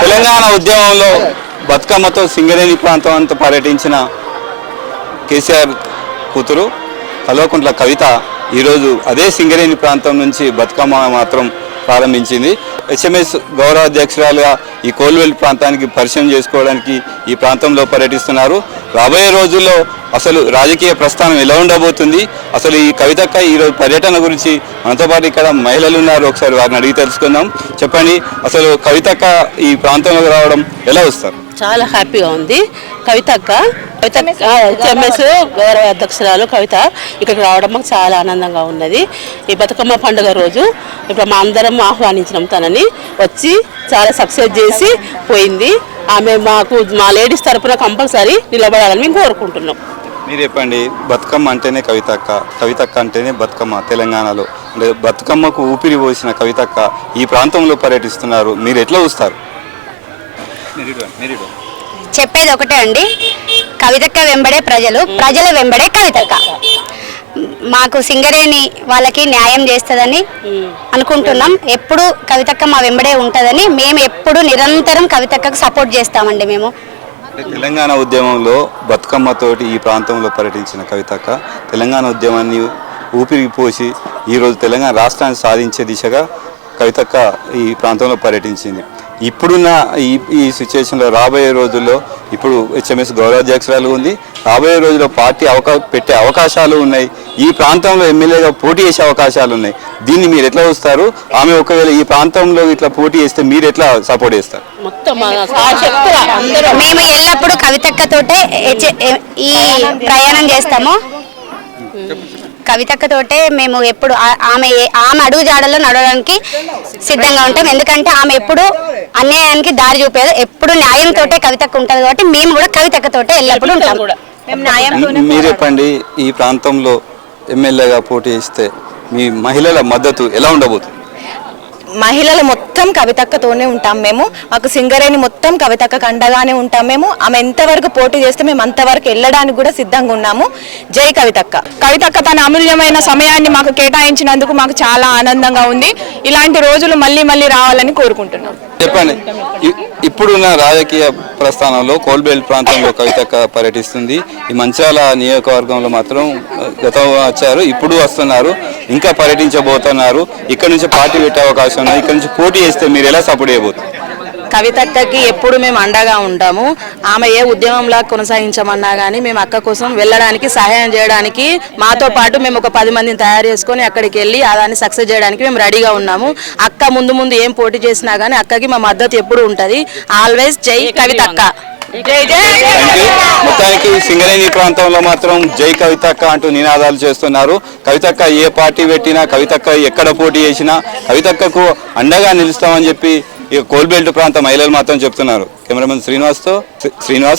తెలంగాణ ఉద్యమంలో బతుకమ్మతో సింగరేణి ప్రాంతం అంతా పర్యటించిన కేసీఆర్ కూతురు కల్వకుంట్ల కవిత ఈరోజు అదే సింగరేణి ప్రాంతం నుంచి బతుకమ్మ మాత్రం ప్రారంభించింది. హెచ్ఎంఎస్ గౌరవ అధ్యక్షురాలుగా ఈ కోల్వెల్ ప్రాంతానికి పరిచయం చేసుకోవడానికి ఈ ప్రాంతంలో పర్యటిస్తున్నారు. రాబోయే రోజుల్లో అసలు రాజకీయ ప్రస్థానం ఎలా ఉండబోతుంది? అసలు ఈ కవితక్క ఈరోజు పర్యటన గురించి మనతో పాటు ఇక్కడ మహిళలు ఉన్నారు. ఒకసారి వారిని అడిగి తెలుసుకుందాం. చెప్పండి అసలు కవితక్క ఈ ప్రాంతంలోకి రావడం ఎలా వస్తారు? చాలా హ్యాపీగా ఉంది. కవిత అక్క కవిత హెచ్ఎంఎస్ గౌరవ అధ్యక్షురాలు కవిత ఇక్కడికి రావడం మాకు చాలా ఆనందంగా ఉన్నది. ఈ బతుకమ్మ పండుగ రోజు ఇప్పుడు మా అందరం ఆహ్వానించినాం తనని. వచ్చి చాలా సక్సెస్ చేసి పోయింది. ఆమె మాకు మా లేడీస్ తరపున కంపల్సరీ నిలబడాలని మేము కోరుకుంటున్నాం. మీరు చెప్పండి బతుకమ్మ అంటేనే కవితక్క కవితక్క అంటేనే బతుకమ్మ తెలంగాణలో. అంటే బతుకమ్మకు ఊపిరి పోసిన కవితక్క ఈ ప్రాంతంలో పర్యటిస్తున్నారు. మీరు ఎట్లా చూస్తారు? చెప్పేది ఒకటే అండి కవితక్క వెంబడే ప్రజలు ప్రజల వెంబడే కవితక్క. మాకు సింగరేణి వాళ్ళకి న్యాయం చేస్తుందని అనుకుంటున్నాం. ఎప్పుడు కవితక్క మా వెంబడే ఉంటుందని మేము ఎప్పుడు నిరంతరం కవితక్కకు సపోర్ట్ చేస్తామండి మేము. తెలంగాణ ఉద్యమంలో బతుకమ్మతోటి ఈ ప్రాంతంలో పర్యటించిన కవితక్క తెలంగాణ ఉద్యమాన్ని ఊపిరి పోసి ఈరోజు తెలంగాణ రాష్ట్రాన్ని సాధించే దిశగా కవితక్క ఈ ప్రాంతంలో పర్యటించింది. ఇప్పుడున్న ఈ ఈ సిచ్యువేషన్లో రాబోయే రోజుల్లో ఇప్పుడు హెచ్ఎంఎస్ గౌరవాధ్యక్షురాలు ఉంది. రాబోయే రోజుల్లో పార్టీ అవకా పెట్టే అవకాశాలు ఉన్నాయి. ఈ ప్రాంతంలో ఎమ్మెల్యేగా పోటీ చేసే అవకాశాలు ఉన్నాయి. దీన్ని మీరు ఎట్లా చూస్తారు? ఆమె ఒకవేళ ఈ ప్రాంతంలో ఇట్లా పోటీ చేస్తే మీరు ఎట్లా సపోర్ట్ చేస్తారు? మొత్తం మేము ఎల్లప్పుడూ కవితక్కతోటే ఈ ప్రయాణం చేస్తాము. కవితక్కతోటే మేము ఎప్పుడు ఆమె ఆమె అడుగు జాడల్లో నడవడానికి సిద్ధంగా ఉంటాం. ఎందుకంటే ఆమె ఎప్పుడు అన్యాయానికి దారి చూపేది. ఎప్పుడు న్యాయంతోటే కవితక్క ఉంటుంది కాబట్టి మేము కూడా కవితక్కతోటే ఎల్లప్పుడూ ఉంటాం కూడా. మేము న్యాయం మీరు చెప్పండి ఈ ప్రాంతంలో ఎమ్మెల్యేగా పోటీ చేస్తే మీ మహిళల మద్దతు ఎలా ఉండబోతుంది? మహిళలు మొత్తం కవితక్కతోనే ఉంటాం మేము. మాకు సింగరేణి మొత్తం కవితక్క అండగానే ఉంటాం మేము. ఆమె ఎంతవరకు పోటీ చేస్తే మేము అంతవరకు వెళ్ళడానికి కూడా సిద్ధంగా ఉన్నాము. జై కవితక్క. కవితక్క తన అమూల్యమైన సమయాన్ని మాకు కేటాయించినందుకు మాకు చాలా ఆనందంగా ఉంది. ఇలాంటి రోజులు మళ్ళీ మళ్ళీ రావాలని కోరుకుంటున్నాం. చెప్పండి. ఇప్పుడున్న రాజకీయ ప్రస్థానంలో కోల్బెల్ట్ ప్రాంతంలో కవితక్క పర్యటిస్తుంది. ఈ మంచాల నియోజకవర్గంలో మాత్రం గతం వచ్చారు ఇప్పుడు వస్తున్నారు. ఇంకా పర్యటించబోతున్నారు. ఇక్కడ నుంచి పార్టీ పెట్టే అవకాశం ఉంది. ఇక్కడ నుంచి పోటీ చేస్తే మీరు ఎలా సపోర్ట్ చేయబోతున్నారు కవితక్కకి ఎప్పుడు మేము అండగా ఉంటాము. ఆమె ఏ ఉద్యమంలా కొనసాగించమన్నా కానీ మేము అక్క కోసం వెళ్ళడానికి సహాయం చేయడానికి మాతో పాటు మేము ఒక పది మందిని తయారు చేసుకొని అక్కడికి వెళ్ళి ఆ దాన్ని సక్సెస్ చేయడానికి మేము రెడీగా ఉన్నాము. అక్క ముందు ముందు ఏం పోటీ చేసినా కానీ అక్కకి మా మద్దతు ఎప్పుడు ఉంటుంది. ఆల్వేస్ జై కవితక్క. మొత్తానికి సింగరేణి ప్రాంతంలో మాత్రం జై కవితక్క అంటూ నినాదాలు చేస్తున్నారు. కవితక్క ఏ పార్టీ పెట్టినా కవితక్క ఎక్కడ పోటీ చేసినా కవితక్కకు అండగా నిలుస్తామని చెప్పి ఈ కోల్బెల్ట్ ప్రాంత మహిళలు మాత్రం చెప్తున్నారు. కెమెరామెన్ శ్రీనివాస్తో శ్రీనివాస్